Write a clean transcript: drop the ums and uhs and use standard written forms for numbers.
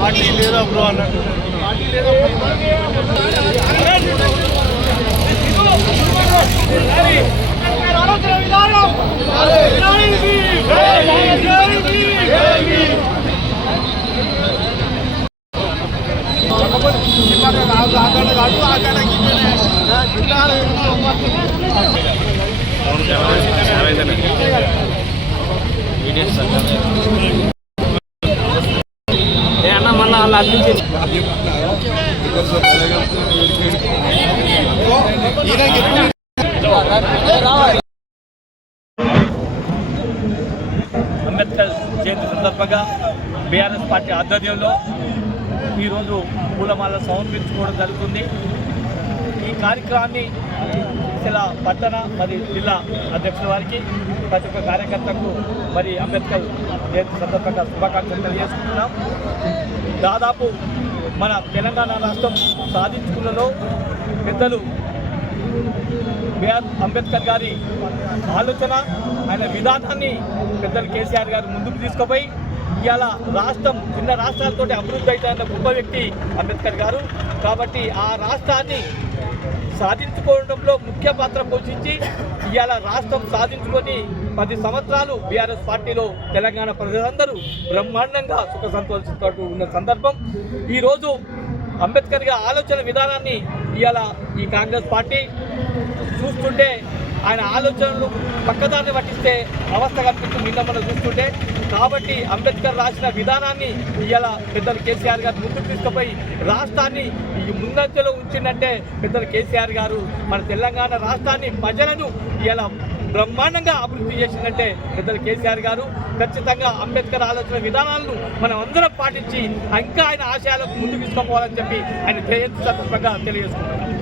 Party లేదా bro అన్నట్టు party లేదా అన్న మొన్న వాళ్ళు అనిపించింది అంబేద్కర్ జయంతి సందర్భంగా బీఆర్ఎస్ పార్టీ ఆధ్వర్యంలో ఈరోజు పూలమాల సమర్పించుకోవడం జరుగుతుంది. ఈ కార్యక్రమాన్ని ఇలా పట్టణ మరియు జిల్లా అధ్యక్షుల వారికి ప్రతి ఒక్క కార్యకర్తకు మరి అంబేద్కర్ జయంతి సందర్భంగా శుభాకాంక్షలు తెలియజేసుకుంటున్నాం. దాదాపు మన తెలంగాణ రాష్ట్రం సాధించుకున్నలో పెద్దలు బిఆర్ అంబేద్కర్ గారి ఆలోచన, ఆయన విధానాన్ని పెద్దలు కేసీఆర్ గారు ముందుకు తీసుకుపోయి ఇవాళ రాష్ట్రం చిన్న రాష్ట్రాలతో అభివృద్ధి అవుతున్న గొప్ప వ్యక్తి అంబేద్కర్ గారు. కాబట్టి ఆ రాష్ట్రాన్ని సాధించుకోవడంలో ముఖ్య పాత్ర పోషించి ఇవాళ రాష్ట్రం సాధించుకొని 10 సంవత్సరాలు బీఆర్ఎస్ పార్టీలో తెలంగాణ ప్రజలందరూ బ్రహ్మాండంగా సుఖ సంతోషంతో ఉన్న సందర్భం. ఈరోజు అంబేద్కర్ గారి ఆలోచన విధానాన్ని ఇవాళ ఈ కాంగ్రెస్ పార్టీ చూస్తుంటే ఆయన ఆలోచనలు పక్కదాన్ని పట్టిస్తే అవస్థ కనిపిస్తుంది నిన్న మనం చూస్తుంటే. కాబట్టి అంబేద్కర్ రాసిన విధానాన్ని ఇవాళ పెద్దలు కేసీఆర్ గారు ముందుకు తీసుకుపోయి రాష్ట్రాన్ని ముందంజలో ఉంచిందంటే పెద్దలు కేసీఆర్ గారు మన తెలంగాణ రాష్ట్రాన్ని ప్రజలను ఇవాళ బ్రహ్మాండంగా అభివృద్ధి చేసిందంటే పెద్దలు కేసీఆర్ గారు. ఖచ్చితంగా అంబేద్కర్ ఆలోచన విధానాలను మనం అందరం పాటించి ఇంకా ఆయన ఆశయాలకు ముందుకు తీసుకుపోవాలని చెప్పి ఆయన జయంతి సందర్భంగా తెలియజేసుకుంటున్నాం.